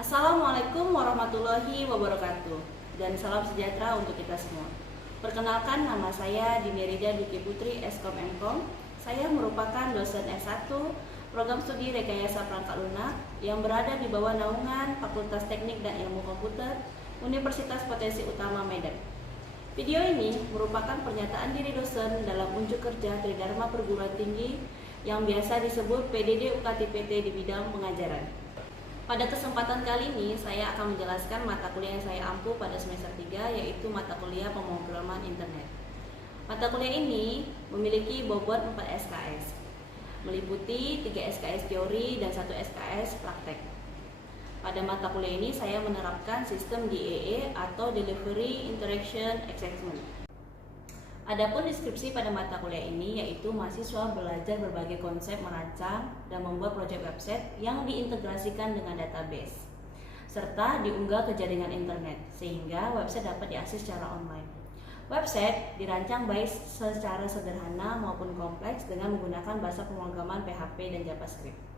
Assalamualaikum warahmatullahi wabarakatuh dan salam sejahtera untuk kita semua. Perkenalkan, nama saya Dini Rida Duki Putri, Eskom Mkom. Saya merupakan dosen S1 Program Studi Rekayasa Perangkat Lunak yang berada di bawah naungan Fakultas Teknik dan Ilmu Komputer Universitas Potensi Utama Medan. Video ini merupakan pernyataan diri dosen dalam unjuk kerja Tridharma Perguruan Tinggi yang biasa disebut PDD UKT-PT di bidang pengajaran. Pada kesempatan kali ini, saya akan menjelaskan mata kuliah yang saya ampu pada semester 3, yaitu mata kuliah pemrograman internet. Mata kuliah ini memiliki bobot 4 SKS, meliputi 3 SKS teori dan 1 SKS praktek. Pada mata kuliah ini, saya menerapkan sistem DIE atau Delivery Interaction Assessment. Adapun deskripsi pada mata kuliah ini yaitu mahasiswa belajar berbagai konsep merancang dan membuat proyek website yang diintegrasikan dengan database serta diunggah ke jaringan internet sehingga website dapat diakses secara online. Website dirancang baik secara sederhana maupun kompleks dengan menggunakan bahasa pemrograman PHP dan JavaScript.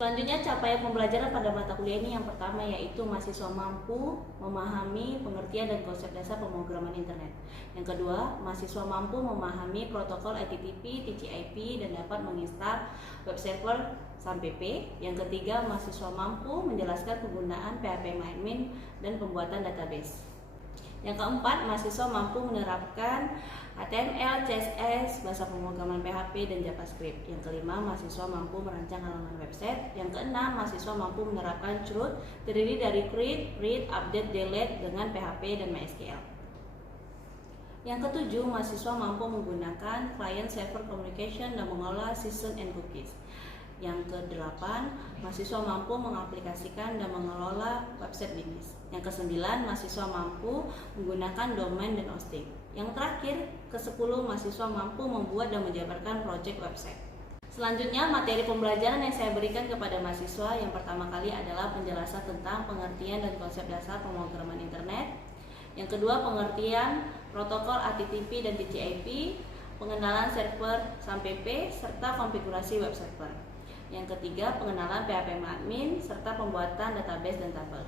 Selanjutnya, capaian pembelajaran pada mata kuliah ini yang pertama yaitu mahasiswa mampu memahami pengertian dan konsep dasar pemrograman internet. Yang kedua, mahasiswa mampu memahami protokol HTTP, TCP dan dapat menginstal web server SAMPP. Yang ketiga, mahasiswa mampu menjelaskan penggunaan PHP-admin dan pembuatan database. Yang keempat, mahasiswa mampu menerapkan HTML, CSS, bahasa pemrograman PHP dan JavaScript. Yang kelima, mahasiswa mampu merancang halaman website. Yang keenam, mahasiswa mampu menerapkan CRUD terdiri dari create, read, update, delete dengan PHP dan MySQL. Yang ketujuh, mahasiswa mampu menggunakan client server communication dan mengolah season and cookies. Yang kedelapan, mahasiswa mampu mengaplikasikan dan mengelola website bisnis. Yang kesembilan, mahasiswa mampu menggunakan domain dan hosting. Yang terakhir, ke-10, mahasiswa mampu membuat dan menjabarkan proyek website. Selanjutnya, materi pembelajaran yang saya berikan kepada mahasiswa yang pertama kali adalah penjelasan tentang pengertian dan konsep dasar pemrograman internet. Yang kedua, pengertian protokol HTTP dan TCP, pengenalan server SAMPP, serta konfigurasi web server. Yang ketiga, pengenalan PHP-admin serta pembuatan database dan tabel.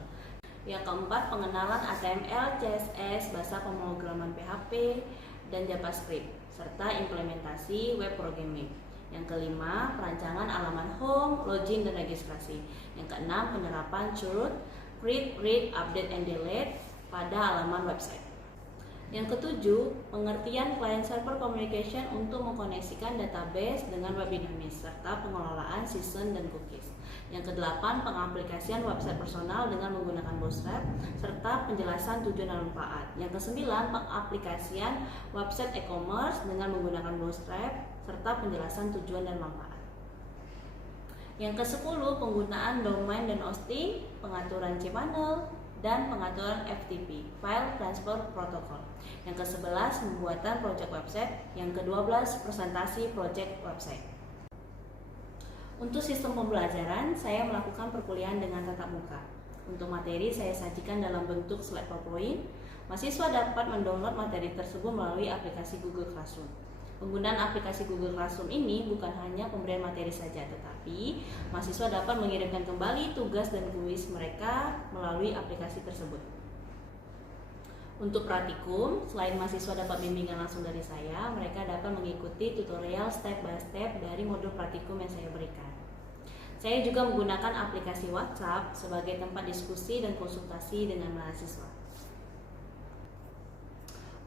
Yang keempat, pengenalan HTML, CSS, bahasa pemrograman PHP dan JavaScript serta implementasi web programming. Yang kelima, perancangan halaman home, login dan registrasi. Yang keenam, penerapan CRUD, create, read, update and delete pada halaman website. Yang ketujuh, pengertian client server communication untuk mengkoneksikan database dengan web dinamis serta pengelolaan season dan cookies. Yang kedelapan, pengaplikasian website personal dengan menggunakan Bootstrap serta penjelasan tujuan dan manfaat. Yang kesembilan, pengaplikasian website e-commerce dengan menggunakan Bootstrap serta penjelasan tujuan dan manfaat. Yang ke-10, penggunaan domain dan hosting, pengaturan cPanel, dan pengaturan FTP, File Transfer Protocol. Yang ke-11, pembuatan proyek website. Yang ke-12, presentasi proyek website. Untuk sistem pembelajaran, saya melakukan perkuliahan dengan tatap muka. Untuk materi, saya sajikan dalam bentuk slide PowerPoint. Mahasiswa dapat mendownload materi tersebut melalui aplikasi Google Classroom. Penggunaan aplikasi Google Classroom ini bukan hanya pemberian materi saja, tetapi mahasiswa dapat mengirimkan kembali tugas dan kuis mereka melalui aplikasi tersebut. Untuk praktikum, selain mahasiswa dapat bimbingan langsung dari saya, mereka dapat mengikuti tutorial step by step dari modul praktikum yang saya berikan. Saya juga menggunakan aplikasi WhatsApp sebagai tempat diskusi dan konsultasi dengan mahasiswa.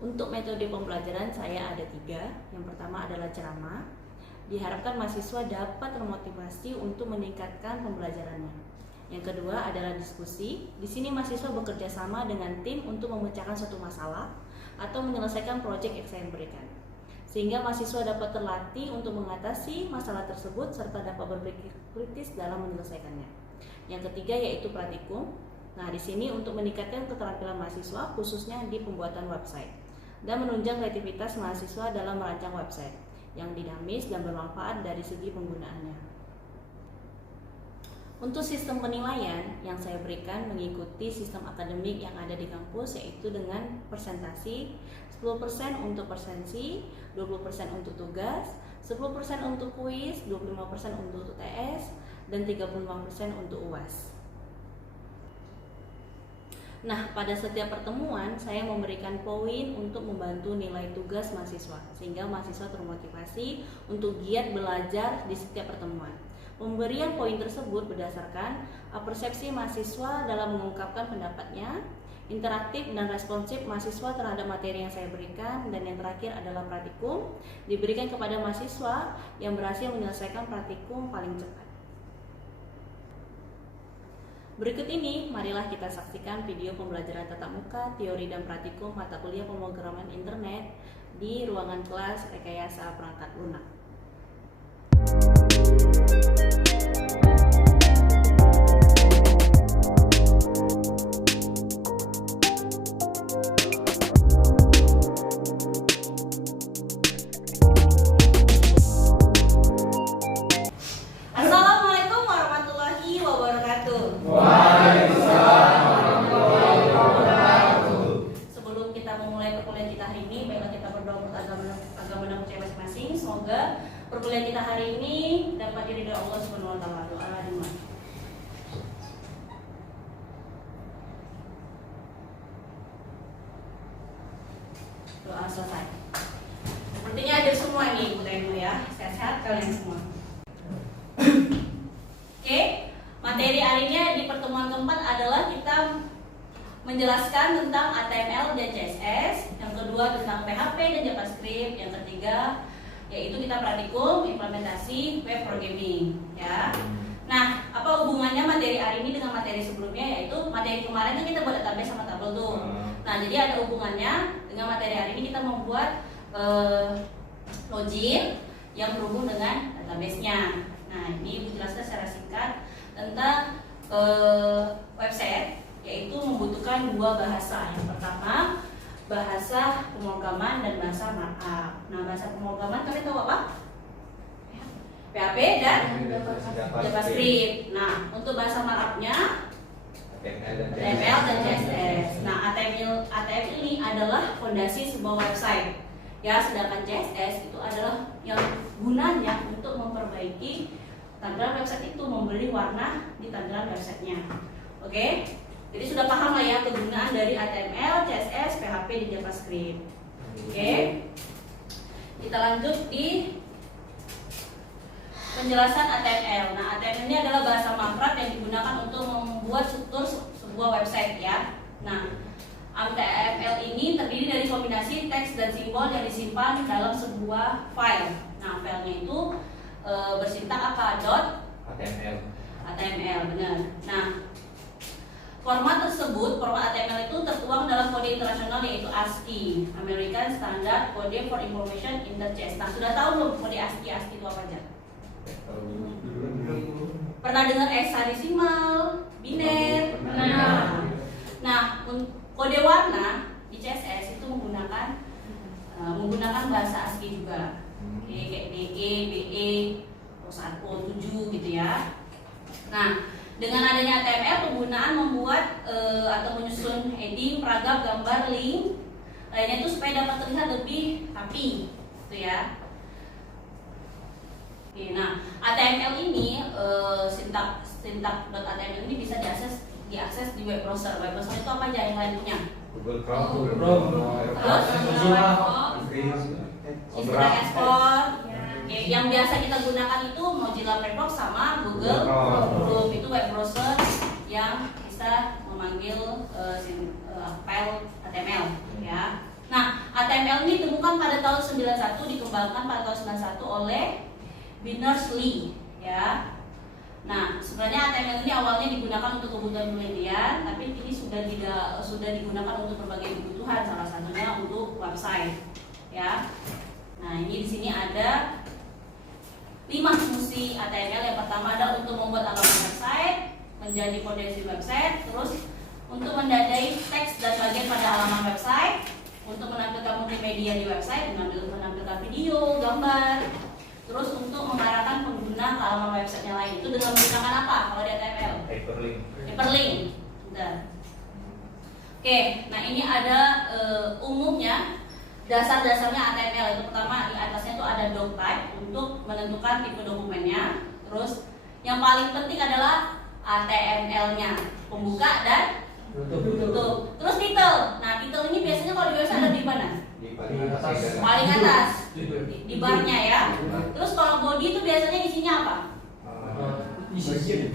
Untuk metode pembelajaran saya ada 3. Yang pertama adalah ceramah. Diharapkan mahasiswa dapat termotivasi untuk meningkatkan pembelajarannya. Yang kedua adalah diskusi. Di sini mahasiswa bekerja sama dengan tim untuk memecahkan suatu masalah atau menyelesaikan proyek yang saya berikan. Sehingga mahasiswa dapat terlatih untuk mengatasi masalah tersebut serta dapat berpikir kritis dalam menyelesaikannya. Yang ketiga yaitu praktikum. Nah, di sini untuk meningkatkan keterampilan mahasiswa khususnya di pembuatan website dan menunjang kreativitas mahasiswa dalam merancang website yang dinamis dan bermanfaat dari segi penggunaannya. Untuk sistem penilaian yang saya berikan mengikuti sistem akademik yang ada di kampus, yaitu dengan persentasi 10% untuk presensi, 20% untuk tugas, 10% untuk kuis, 25% untuk UTS, dan 35% untuk UAS. Nah, pada setiap pertemuan saya memberikan poin untuk membantu nilai tugas mahasiswa sehingga mahasiswa termotivasi untuk giat belajar di setiap pertemuan. Pemberian poin tersebut berdasarkan persepsi mahasiswa dalam mengungkapkan pendapatnya, interaktif dan responsif mahasiswa terhadap materi yang saya berikan, dan yang terakhir adalah praktikum diberikan kepada mahasiswa yang berhasil menyelesaikan praktikum paling cepat. Berikut ini, marilah kita saksikan video pembelajaran tatap muka, teori dan praktikum mata kuliah pemrograman internet di ruangan kelas rekayasa perangkat lunak. Assalamualaikum warahmatullahi wabarakatuh. Waalaikumsalam warahmatullahi wabarakatuh. Sebelum kita memulai perkuliahan kita hari ini, baiklah kita berdoa untuk agama dan percaya masing-masing. Semoga perkuliahan kita hari ini dapat diridhoi Allah Subhanahu wa taala. Doa dimulai. Doa selesai. Sepertinya ada semua nih Bu Tenu ya. Sehat-sehat kalian semua. Oke, materi hari ini di pertemuan keempat adalah kita menjelaskan tentang HTML dan CSS, yang kedua tentang PHP dan JavaScript, yang ketiga yaitu kita praktikum implementasi web programming ya. Nah, apa hubungannya materi hari ini dengan materi sebelumnya, yaitu materi kemarin kan kita buat database sama tabel tuh. Nah, jadi ada hubungannya dengan materi hari ini, kita membuat login yang berhubung dengan database-nya. Nah, ini dijelaskan secara singkat tentang website, yaitu membutuhkan dua bahasa. Yang pertama, bahasa pemrograman dan bahasa markup. Nah, bahasa pemrograman kalian tahu apa? PHP dan JavaScript. Nah, untuk bahasa markupnya HTML dan CSS. Nah, HTML ini adalah fondasi sebuah website. Ya, sedangkan CSS itu adalah yang gunanya untuk memperbaiki tampilan website itu, memberi warna di tampilan websitenya. Oke, jadi sudah paham lah ya kegunaan dari HTML, CSS, PHP, dan JavaScript. Oke, kita lanjut di penjelasan HTML. Nah, HTML ini adalah bahasa markup yang digunakan untuk membuat struktur sebuah website ya. Nah, HTML ini terdiri dari kombinasi teks dan simbol yang disimpan dalam sebuah file. Nah, filenya itu bersintak apa? HTML, benar. Nah, format HTML itu tertuang dalam kode internasional yaitu ASCII, American Standard Code for Information Interchange. Nah, sudah tahu belum kode ASCII itu apa aja? Pernah dengar hexadesimal, biner? Nah, kode warna di CSS itu menggunakan bahasa ASCII juga. Kayak DE, BE, O7 gitu ya. Nah, dengan adanya HTML, penggunaan membuat atau menyusun heading, paragraf, gambar, link lainnya itu supaya dapat terlihat lebih rapi, gitu ya. Oke, nah, HTML ini sintak.html ini bisa diakses di web browser. Web browser itu apa aja yang lain punya? Google Chrome. Internet Explorer. Oke, yang biasa kita gunakan itu Mozilla Firefox sama Google Chrome. Itu web browser yang bisa memanggil file HTML ya. Nah, HTML ini ditemukan pada tahun 91, dikembangkan pada tahun 91 oleh Berners-Lee ya. Nah, sebenarnya HTML ini awalnya digunakan untuk kebutuhan penelitian, tapi ini sudah digunakan untuk berbagai kebutuhan, salah satunya untuk website ya. Nah, ini di sini ada 5 fungsi HTML. Yang pertama adalah untuk membuat halaman website, menjadi fondasi website, terus untuk mendadai teks dan bagian pada halaman website, untuk menampilkan multimedia di website, menampilkan video, gambar, terus untuk mengarahkan pengguna ke halaman website yang lain. Itu dengan menggunakan apa kalau di HTML? Hyperlink. Oke, nah ini ada umumnya dasar-dasarnya HTML. Itu pertama, di atasnya itu ada doc type untuk menentukan tipe dokumennya. Terus yang paling penting adalah HTML-nya, pembuka dan tutup. title. Nah, title ini biasanya kalau di website ada di mana? Di paling atas. Paling atas. Di barnya ya. Terus kalau body itu biasanya isinya apa? Isi.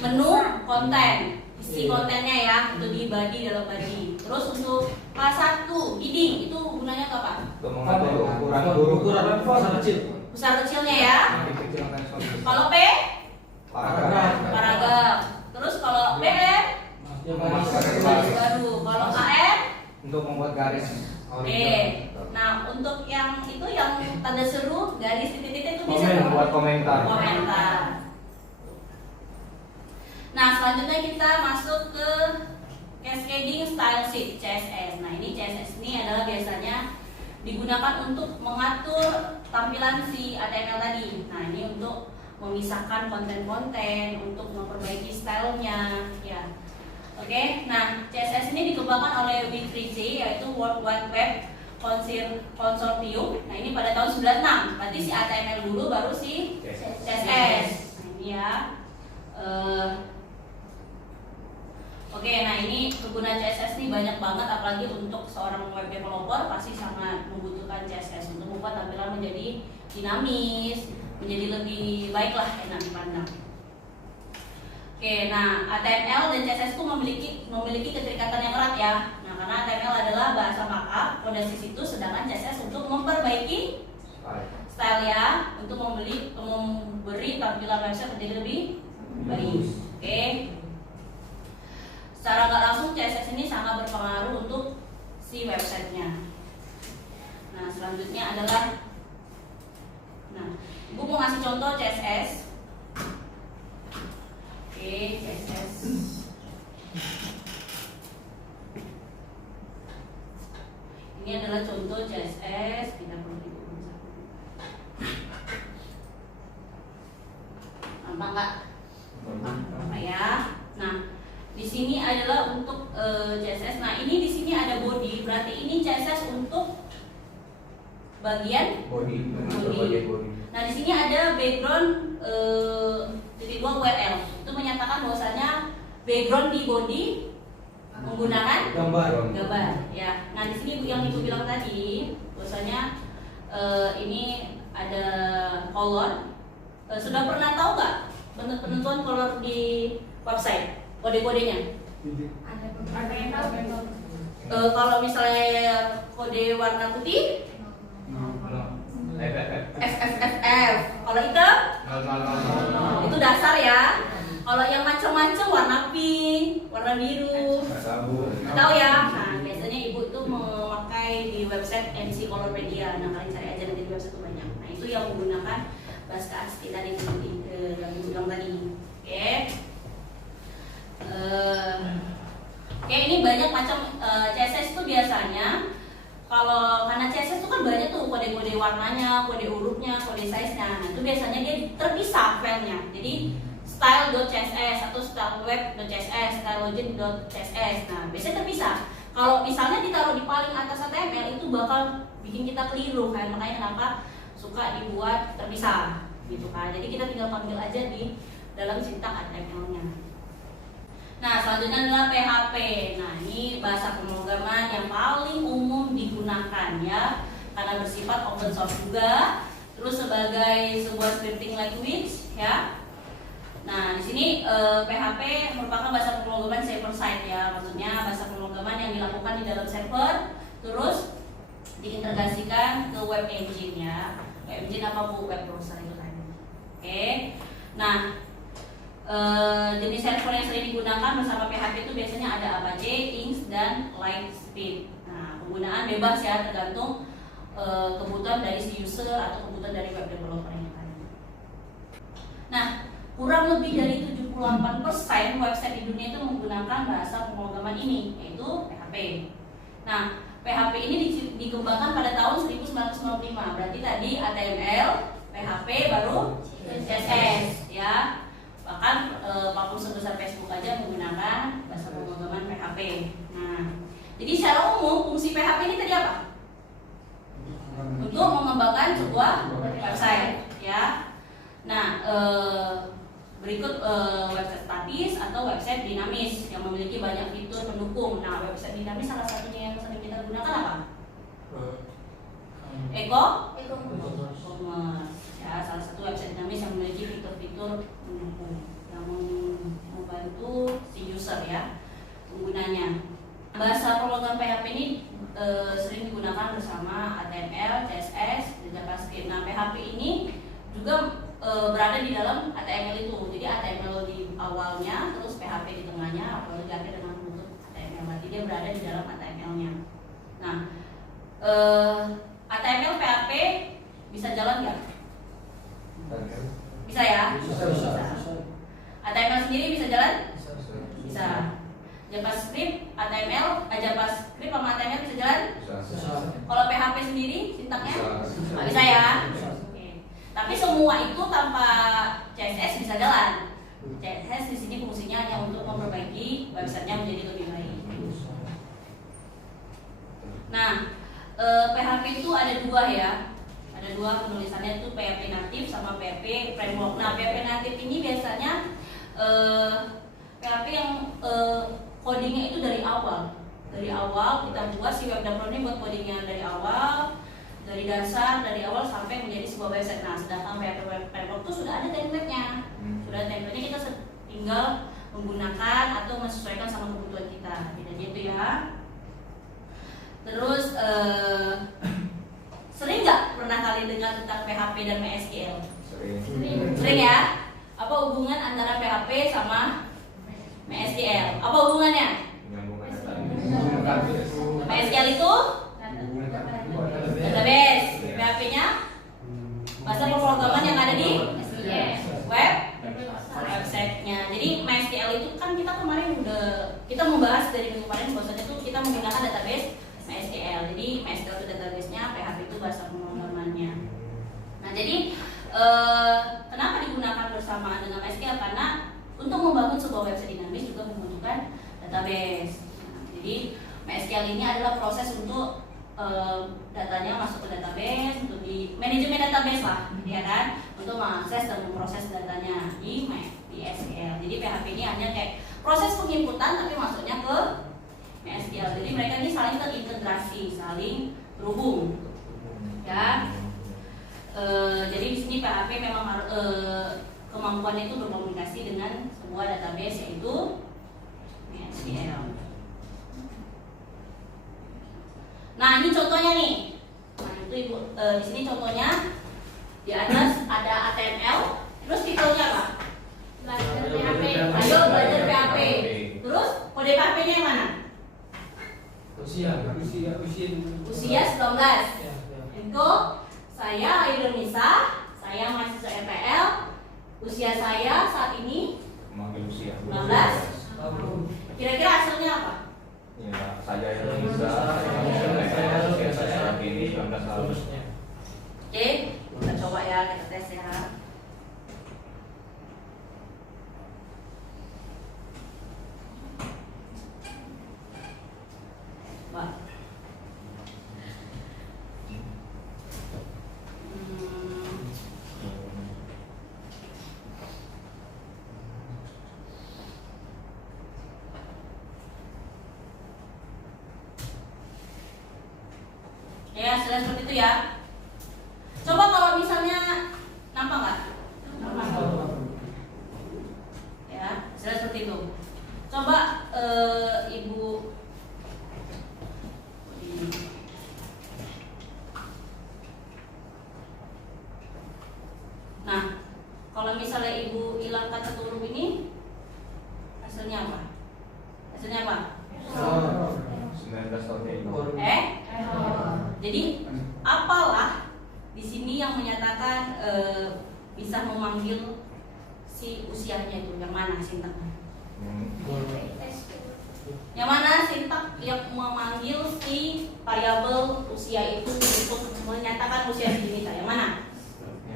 Menu, konten. Isi kontennya ya, itu di body, dalam body. Terus untuk kelas 1, heading itu gunanya untuk apa? Untuk mengatur ukuran besar kecil. Besar kecilnya ya. Kalau P, paragraf. Terus kalau BM, garis baru. Kalau AM, untuk membuat garis. oke. Nah, untuk yang itu yang tanda seru, garis titik-titik itu bisa Buat komentar. komentar. Nah, selanjutnya kita masuk ke Cascading Style Sheet (CSS). Nah, ini CSS ini adalah biasanya digunakan untuk mengatur tampilan si HTML tadi. Nah, ini untuk memisahkan konten-konten, untuk memperbaiki stylenya, ya. Oke, nah CSS ini dikembangkan oleh W3C, yaitu World Wide Web Consortium. Nah, ini pada tahun 96. Berarti si HTML dulu baru si CSS. Nah, ini ya. Oke, nah ini kegunaan CSS ini banyak banget, apalagi untuk seorang web developer pasti sangat membutuhkan CSS untuk membuat tampilan menjadi dinamis, menjadi lebih baik lah, enak dipandang. Oke, nah HTML dan CSS itu memiliki keterikatan yang erat ya. Nah, karena HTML adalah bahasa markup, fondasi situ, sedangkan CSS untuk memperbaiki style ya, untuk memberi tampilan website menjadi lebih baik. Oke. Secara nggak langsung CSS ini sangat berpengaruh untuk si websitenya. Nah, selanjutnya adalah, nah, Ibu mau ngasih contoh CSS. Oke, CSS. Ini adalah contoh CSS. Kita perlu nampak nggak? Nampak ya. Nah, di sini adalah untuk CSS. Nah, ini di sini ada body, berarti ini CSS untuk bagian Body. Nah, di sini ada background titik 2 URL. Itu menyatakan bahwasanya background di body menggunakan gambar. Ya. Nah, di sini yang Ibu bilang tadi, bahwasanya ini ada color. Sudah pernah tahu nggak penentuan color di website? Kode-kodenya? Kalau misalnya kode warna putih, FFFF. Kalau hitam, itu dasar ya. Kalau yang macam-macam warna pink, warna biru, tahu ya. Nah, biasanya Ibu itu memakai di website MC Colorpedia. Nah, kalian cari aja nanti di website itu banyak. Nah, itu yang menggunakan bahasa asli tadi yang Ibu bilang tadi. Oke. Oke, ini banyak macam CSS itu biasanya. Kalau karena CSS itu kan banyak tuh kode-kode warnanya, kode hurufnya, kode size-nya. Nah, itu biasanya dia terpisah filenya. Jadi style.css atau styleweb.css, stylelogin.css. Nah, biasanya terpisah. Kalau misalnya ditaruh di paling atas HTML itu bakal bikin kita keliru kan. Makanya kenapa suka dibuat terpisah gitu kan. Jadi kita tinggal panggil aja di dalam sintaks HTML-nya. Nah, selanjutnya adalah PHP. Nah, ini bahasa pemrograman yang paling umum digunakan ya, karena bersifat open source juga, terus sebagai sebuah scripting language ya. Nah, di sini PHP merupakan bahasa pemrograman server side ya, maksudnya bahasa pemrograman yang dilakukan di dalam server, terus diintegrasikan ke web engine ya. Web engine apa Bu? Web browser itu kan. Oke. Nah, jenis server yang sering digunakan bersama PHP itu biasanya ada Apache, Inks, dan Lightspeed. Nah, penggunaan bebas ya, tergantung kebutuhan dari si user atau kebutuhan dari web developer yang tadi. Nah, kurang lebih dari 78% website di dunia itu menggunakan bahasa pemrograman ini, yaitu PHP. Nah, PHP ini dikembangkan pada tahun 1995. Berarti tadi HTML, PHP, baru CSS ya. Bahkan platform sebesar Facebook aja menggunakan bahasa pemrograman PHP. Nah, jadi secara umum fungsi PHP ini tadi apa? Untuk mengembangkan sebuah website, ya. Nah, berikut website statis. statis atau website dinamis yang memiliki banyak fitur pendukung. Nah, website dinamis salah satunya yang sering kita gunakan apa? E-commerce. Ya, salah satu website dinamis yang memiliki fitur-fitur pendukung yang membantu si user ya, penggunanya. Bahasa pemrograman PHP ini sering digunakan bersama HTML, CSS, dan JavaScript. Nah, PHP ini juga berada di dalam HTML itu. Jadi HTML di awalnya, terus PHP di tengahnya, apalagi akhir dengan bentuk HTML. Berarti dia berada di dalam HTML-nya. Nah, HTML PHP bisa jalan nggak? Bisa ya? Bisa. HTML sendiri bisa jalan? Bisa. JavaScript, HTML, JavaScript sama HTML bisa jalan? Bisa. Kalau PHP sendiri sintaknya? Nggak bisa ya? Oke. Tapi semua itu tanpa CSS bisa jalan. CSS di sini fungsinya hanya untuk memperbaiki websitenya menjadi lebih baik. Nah, PHP itu ada dua ya. Ada dua penulisannya, itu PHP natif sama PHP framework. Nah, PHP natif ini biasanya PHP yang codingnya itu dari awal. Dari awal kita buat si web developer ini buat codingnya dari awal, dari dasar, dari awal sampai menjadi sebuah website. Nah, sedangkan PHP framework itu sudah ada template-nya. Sudah ada template-nya, kita tinggal menggunakan atau menyesuaikan sama kebutuhan kita. Bedanya itu ya. Terus sering nggak pernah kalian dengar tentang PHP dan MySQL? Sering ya? Apa hubungan antara PHP sama MySQL? Apa hubungannya? MySQL itu database, PHP-nya bahasa pemrograman yang ada di website-nya. Jadi MySQL itu kan kita kemarin kita membahas dari minggu kemarin bahwasanya itu kita menggunakan database MySQL. Jadi MySQL itu database-nya, PHP itu bahasa pemrogramannya. Nah, jadi kenapa digunakan bersamaan dengan MySQL? Karena untuk membangun sebuah website dinamis juga membutuhkan database. Nah, jadi MySQL ini adalah proses untuk datanya masuk ke database, untuk di manajemen database lah, ya kan, untuk mengakses dan memproses datanya di SQL. Jadi PHP ini hanya kayak proses penginputan tapi masuknya ke MySQL. Jadi mereka ini saling terintegrasi, saling terhubung, ya. Jadi di sini PHP memang kemampuannya itu berkomunikasi dengan sebuah database yaitu MySQL. Nah, ini contohnya nih. Nah, itu Ibu, di sini contohnya di atas ada HTML, terus titelnya apa? Belajar PHP. Ayo belajar PHP. Terus kode PHP-nya yang mana? Usia 19. Itu saya Indonesia, saya mahasiswa RPL. Usia saya saat ini 19. Kira-kira hasilnya apa? Ya, saya Indonesia, saya ini 19 tahun. Oke, kita coba ya, kita tes ya. Wah. Ya, hasilnya seperti itu ya. Coba kalau misalnya nampak nggak? Nampak. Ya, hasilnya seperti itu. Coba Ibu. Nah, kalau misalnya Ibu hilangkan satu huruf ini, hasilnya apa? Hasilnya apa? 19 tahun itu. Jadi apalah di sini yang menyatakan bisa memanggil si usianya itu, yang mana sintaknya? Yang mana sintak yang memanggil si variabel usia itu untuk menyatakan usia si Nisa? Yang mana?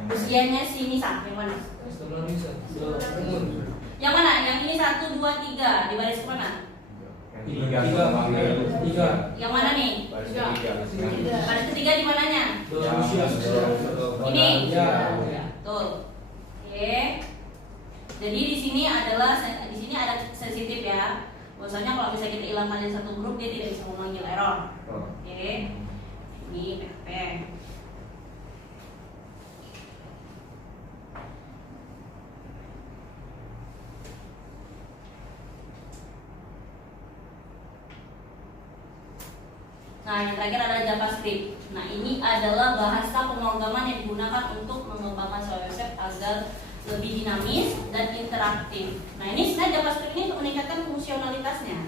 Usianya si Nisa yang mana? Yang mana? Yang ini 1, 2, 3 di baris mana? Tiga. Yang mana nih? Baris ketiga. Baris ketiga di mananya? Ini. Tuh. Oke. Jadi di sini ada sensitif ya. Bahwasanya kalau bisa kita hilangkan dari satu grup dia tidak bisa memanggil error. Oke. Ini PHP. Nah, yang terakhir adalah JavaScript. Nah, ini adalah bahasa pemrograman yang digunakan untuk mengembangkan sebuah website agar lebih dinamis dan interaktif. Nah, ini sebenarnya JavaScript ini untuk meningkatkan fungsionalitasnya.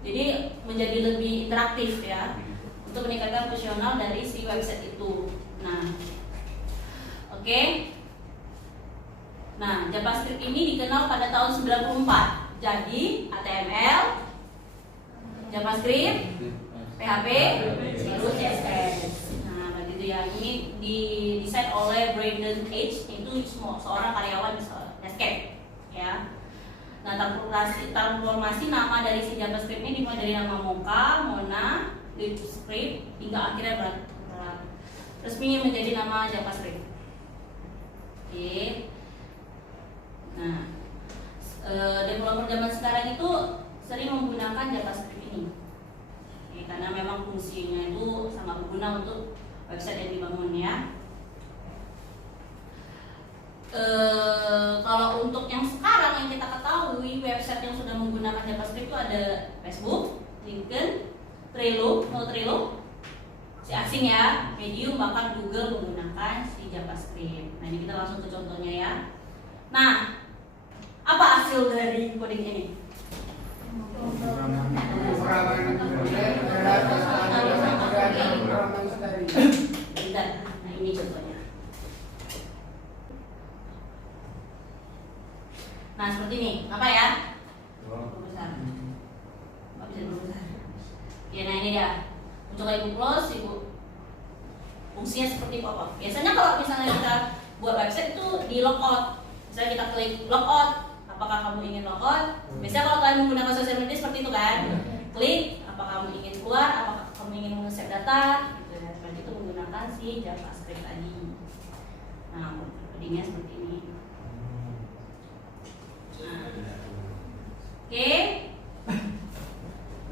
Jadi menjadi lebih interaktif ya, untuk meningkatkan fungsional dari si website itu. Nah, oke. Nah, JavaScript ini dikenal pada tahun 94. Jadi HTML, JavaScript, PHP, lalu CSS. Nah, begitu ya. Ini didesain oleh Brandon H. Itu seorang karyawan Netscape, ya. Nah, transformasi nama dari si JavaScript ini dimulai dari nama Mocha, Mona, LibScript hingga akhirnya resmi menjadi nama JavaScript. Oke. Nah, developer zaman sekarang itu sering menggunakan JavaScript ini. Karena memang fungsinya itu sangat berguna untuk website yang dibangun ya. Kalau untuk yang sekarang yang kita ketahui website yang sudah menggunakan JavaScript itu ada Facebook, LinkedIn, Trello, si asing ya, Medium, bahkan Google menggunakan si JavaScript. Nah, ini kita langsung ke contohnya ya. Nah, apa hasil dari coding ini? Nah, ini contohnya. Nah, seperti ini. Apa ya? Besar. Nggak bisa berbesar. Ya, nah ini dia. Untuk ibu close, ibu fungsinya seperti apa? Biasanya kalau misalnya kita buat website itu di logout. Misalnya kita klik logout, apakah kamu ingin logout? Biasanya kalau kalian menggunakan sosial media seperti itu kan? Klik, apakah kamu ingin keluar, apakah kamu ingin meng-save data, gitu ya. Seperti itu menggunakan si JavaScript tadi. Nah, codingnya seperti ini. Nah, oke.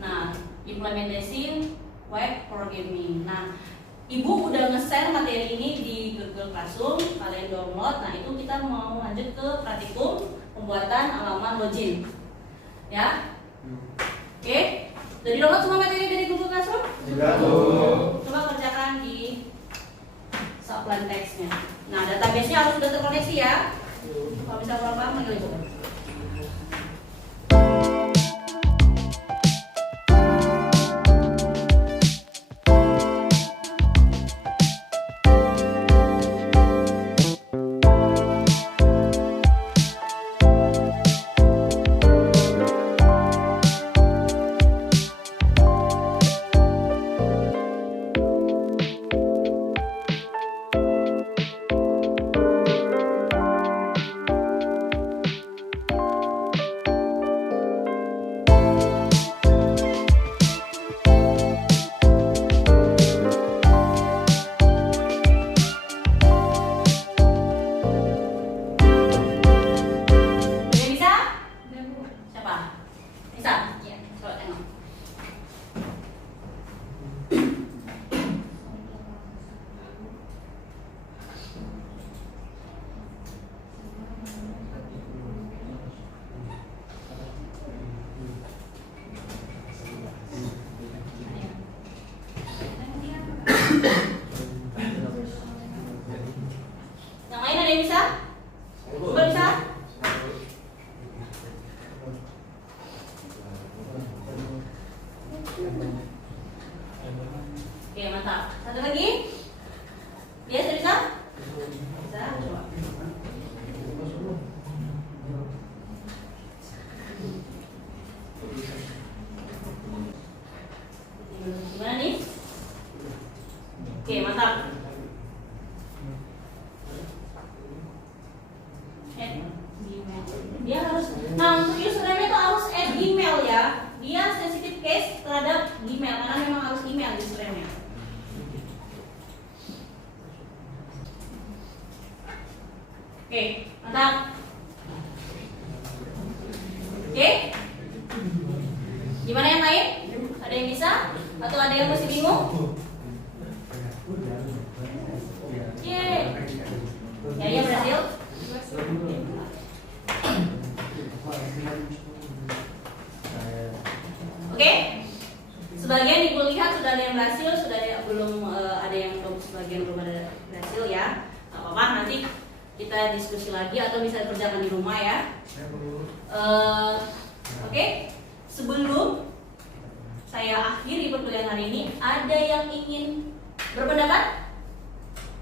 Nah, implementasi web programming. Nah, Ibu udah nge-share materi ini di Google Classroom, kalian download. Nah, itu kita mau lanjut ke praktikum pembuatan halaman login. Ya. Oke. Jadi download semua materi dari Google Classroom? Sudah. Coba kerjakan di subline text-nya. Nah, database-nya harus sudah terkoneksi ya. Kalau bisa kurang paham, panggil Ibu. Yang lain ada yang bisa? Coba bisa? lain? Ada yang bisa? Atau ada yang masih bingung? Yeay. Ya berhasil. Oke. Sebagian ibu lihat sudah ada yang berhasil, sudah ada ada yang sebagian belum ada berhasil ya. Gak apa-apa, nanti kita diskusi lagi atau bisa kerjakan di rumah ya. Oke. Sebelum saya akhiri perkuliahan hari ini, ada yang ingin berpendapat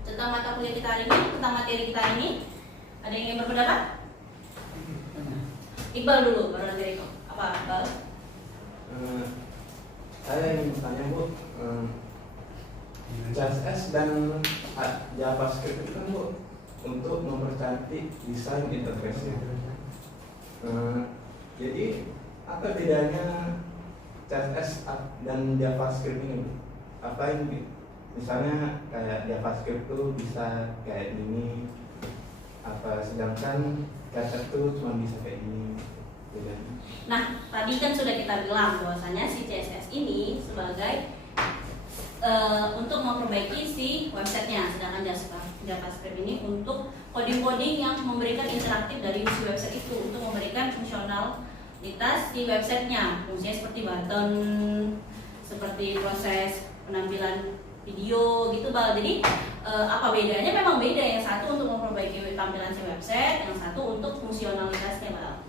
tentang mata kuliah kita hari ini, tentang materi kita hari ini? Ada yang ingin berpendapat? Iqbal dulu, baru nanti Riko. Apa Iqbal? Saya ingin bertanya Bu, CSS dan JavaScript itu kan Bu untuk mempercantik desain interface. Jadi apa bedanya CSS dan JavaScript ini Bu? Apa yang misalnya kayak JavaScript tuh bisa kayak gini, apa sedangkan CSS tuh cuma bisa kayak gini bedanya? Nah, tadi kan sudah kita bilang bahwasanya si CSS ini sebagai untuk memperbaiki si websitenya, sedangkan JavaScript ini untuk coding-coding yang memberikan interaktif dari si website itu, untuk memberikan fungsionalitas di websitenya, fungsinya seperti button, seperti proses penampilan video gitu Bal. Jadi apa bedanya? Memang beda, yang satu untuk memperbaiki tampilan si website, yang satu untuk fungsionalitasnya Bal.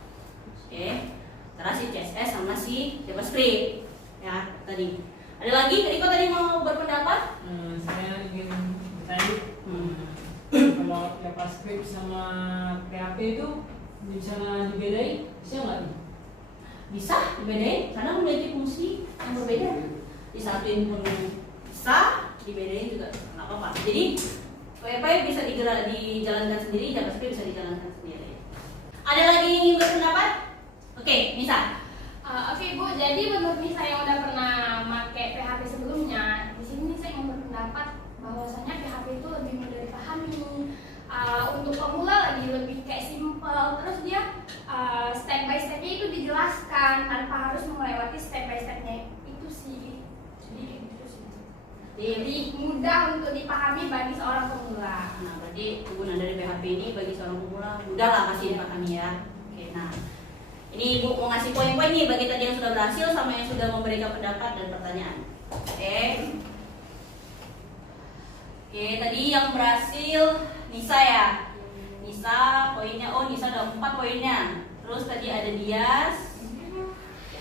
Oke. Antara si CSS sama si JavaScript ya tadi. Ada lagi? Riko tadi mau berpendapat? Saya ingin bertanya. Kalau JavaScript sama PHP itu bisa dibedain? Bisa nggak? Bisa dibedain karena memiliki fungsi yang berbeda. Disatuin pun bisa, dibedain juga nggak apa-apa. Jadi PHP bisa dijalankan sendiri, JavaScript bisa dijalankan sendiri. Ada lagi yang ingin berpendapat? Oke, Nisa. Oke Bu, jadi menurut Nisa yang udah pernah pakai PHP sebelumnya, di sini saya mau berpendapat bahwasanya PHP itu lebih mudah dipahami. Untuk pemula lebih kayak simple, terus dia step by stepnya itu dijelaskan tanpa harus melewati step by stepnya itu sih. Jadi kayak gitu sih. Jadi mudah untuk dipahami bagi seorang pemula. Nah, berarti kegunaan dari PHP ini bagi seorang pemula mudah lah pasti dipahami ya. Oke, nah ini Ibu mau ngasih poin-poin nih bagi tadi yang sudah berhasil sama yang sudah memberikan pendapat dan pertanyaan. Oke, tadi yang berhasil Nisa ya. Nisa poinnya, Nisa ada 4 poinnya. Terus tadi ada Dias,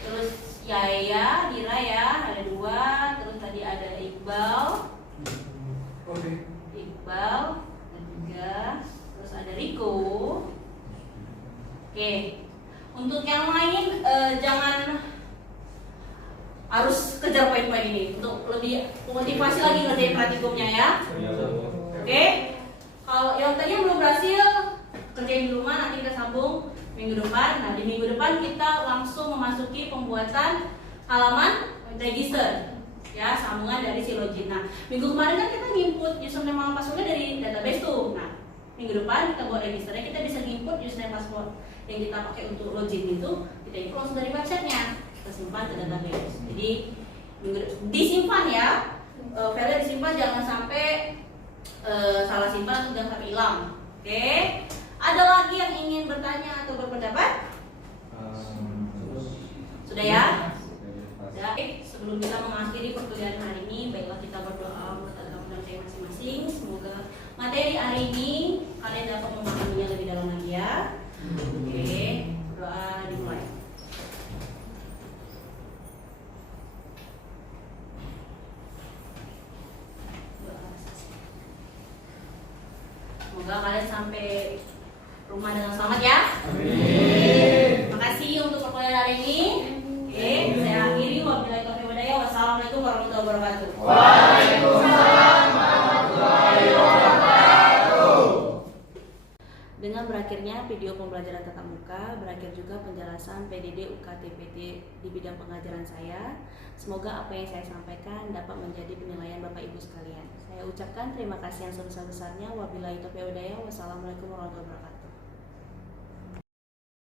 terus Yaya, Dira ya, ada 2. Terus tadi ada Iqbal, Iqbal, ada 3. Terus ada Riko. Oke. Untuk yang lain jangan harus kejar poin-poin ini untuk lebih motivasi lagi ngerjain praktikumnya ya. Oke. Kalau yang tadi yang belum berhasil kerjain di rumah, nanti kita sambung minggu depan. Nah, di minggu depan kita langsung memasuki pembuatan halaman register ya, sambungan dari si login. Nah, minggu kemarin kan kita nginput username sama passwordnya dari database tuh. Nah, minggu depan kita buat registernya, kita bisa nginput username password yang kita pakai untuk login itu, kita input langsung dari websitenya, kita simpan ke database. Jadi disimpan ya, file disimpan, jangan sampai salah simpan atau jangan sampai hilang. Oke, ada lagi yang ingin bertanya atau berpendapat? Sudah ya? Ya. Sebelum kita mengakhiri perkuliahan hari ini, baiklah kita berdoa buat agama dan saya masing-masing. Semoga materi hari ini kalian dapat memahaminya lebih dalam lagi ya. Oke, doa dimulai. Semoga kalian sampai rumah dengan selamat ya. Amin. Terima kasih untuk perkuliahan hari ini. Oke, saya akhiri. Wabillahi taufiq wal hidayah. Wassalamualaikum warahmatullahi wabarakatuh. Waalaikumsalam warahmatullahi wabarakatuh. Dengan berakhirnya video pembelajaran tatap muka, berakhir juga penjelasan PDD UKT-PT di bidang pengajaran saya. Semoga apa yang saya sampaikan dapat menjadi penilaian Bapak Ibu sekalian. Saya ucapkan terima kasih yang sebesar-besarnya. Wabillahi taufiq wal hidayah. Wassalamualaikum warahmatullahi wabarakatuh.